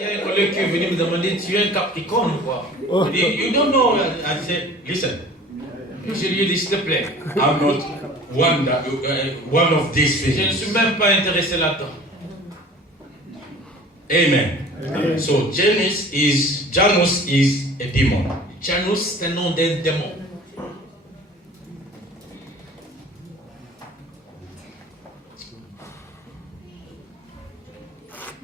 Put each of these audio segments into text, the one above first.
Il y a un collègue qui est venu me demander, tu es un Capricorne ou quoi? Il dit, you don't know. I said, listen. Je lui ai dit, s'il te plaît. I'm not one of these Je ne things. suis même pas intéressé là-dedans. Amen. So Janus is a demon. Janus, c'est un nom d'un démon.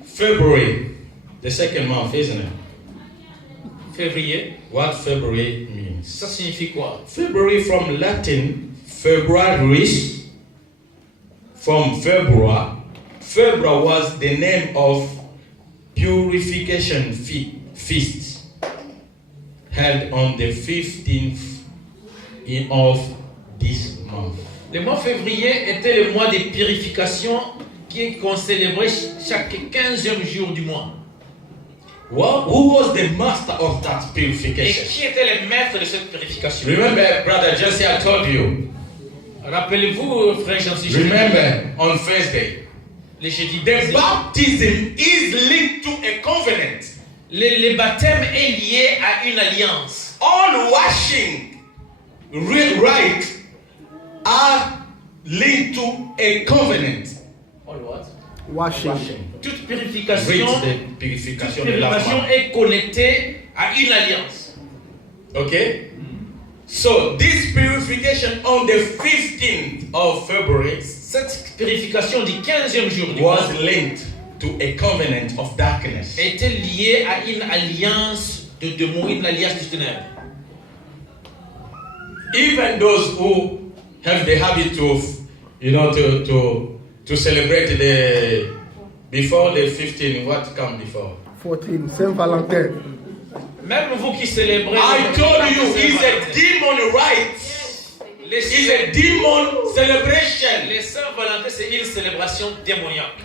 February, the second month, isn't it? Février. What February means? Ça signifie quoi? February from Latin, Februaris, from February. February was the name of purification feast held on the 15th of this month. Le mois février était le mois de purification qu'on célébrait chaque 15e jour du mois. Well, who was the master of that Et purification? qui était le maître de cette purification? Remember, brother Jesse, I told you. Rappelez-vous, frère Jean-Sylvain, Remember, on Thursday, le jeudi the dernier, baptism is linked to a covenant. le baptême est lié à une alliance. All washing right are linked to a covenant. Washing. Toute Read purification, the purification de la femme. est connectée à une alliance. Okay? So this purification on the 15th of February Cette purification du 15e jour du mois was linked to a covenant of darkness. était liée à une alliance de démons, une alliance du ténèbre. Even those who have the habit of, to celebrate the before the 15, what come before? 14, Saint Valentin. Même vous qui célébrez, I told you, it's a demon right. It's a demon celebration. Les Saint-Valentin, c'est une célébration démoniaque.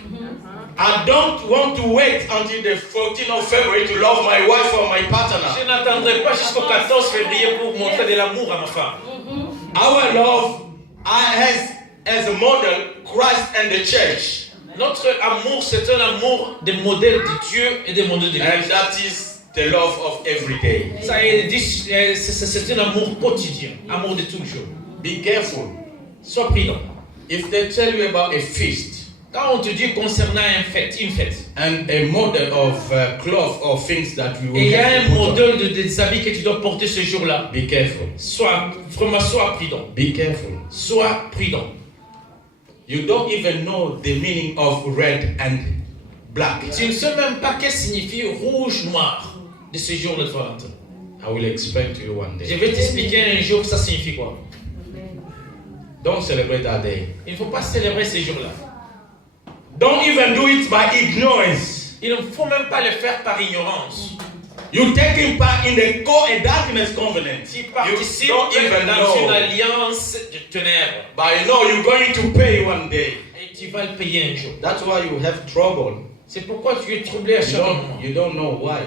I don't want to wait until the 14th of February to love my wife or my partner. Je n'attendrai pas jusqu'au 14 février pour montrer de l'amour à ma femme. Our love has as a model Christ and the church. Notre amour, c'est un amour des modèles de Dieu et des modèles de And Christ. that is the love of every day. Ça, c'est un amour quotidien, amour de tous les jours. Be careful. Sois prudent. If they tell you about a feast Quand on te dit concernant une fête, and a model of cloth or things that we will et il y a have un to put on, modèle des habits que tu dois porter ce jour-là, be careful. sois prudent. Be careful. Sois prudent. You don't even know the meaning of red and black. Tu ne sais même pas qu'est-ce que signifie rouge, noir de ce jour de Valentin. I will explain to you one Je day. vais t'expliquer un jour ça signifie quoi. Don't celebrate that day. Il ne faut pas célébrer ces jours-là. Don't even do it by ignorance. Il ne faut même pas le faire par ignorance. You taking part in the darkness covenant. Tu You participes don't even dans une know. alliance de ténèbres. But you know you're going to pay one day. Et tu vas le payer un jour. That's why you have trouble. C'est pourquoi tu es troublé à chaque moment. You don't know why.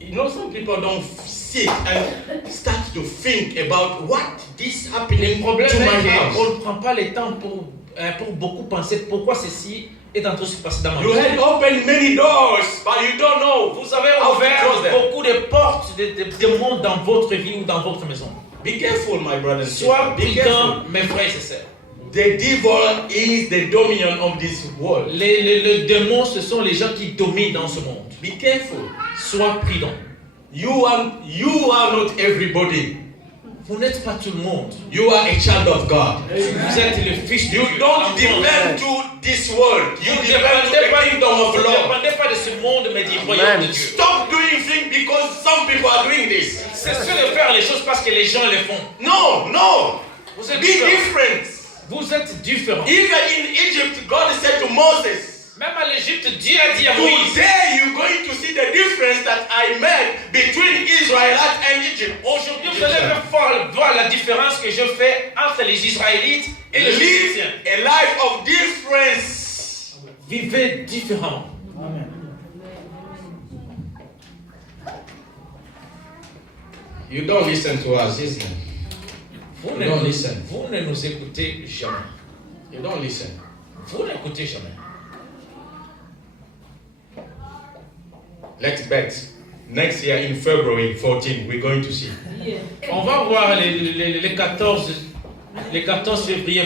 You know, some people don't sit and start to think about what this Le happening problème to my est house. qu'on ne prend pas le temps pour beaucoup penser pourquoi ceci est en train de se passer dans ma You vie. had opened many doors, but you don't know. Vous avez how to ouvert close them. beaucoup de portes de monde dans votre vie ou dans votre maison. Be careful, my brothers and Sois sisters. Be careful. prudent, mes frères et sœurs. The devil is the dominion of this world. Les démons, ce sont les gens qui dominent dans ce monde. Be careful. Sois prudent. You are not everybody. Vous n'êtes pas tout le monde. You are a child of God. Vous êtes le fils de You Dieu. don't L'enfant. depend to this world. You Vous ne depend to the kingdom of dépendez Lord. pas de ce monde, mais du royaume de Dieu. Stop doing things because some people are doing this. Cessez de faire les choses parce que les gens les font. No. Vous êtes Be différents. different. Vous êtes différents. Even in Egypt, God said to Moses, Même à l'Égypte, Dieu a dit à Moïse, today you're going to see the difference that I made between Israel and Egypt. aujourd'hui vous allez voir la différence que je fais entre les Israélites et les Live Égyptiens. a life of difference. Vivez différents. You don't listen to us, isn't it? Vous You don't listen. vous ne nous écoutez jamais. You don't listen. Vous n'écoutez jamais. Let's bet. Next year in February 14, we're going to see. On va voir les 14 février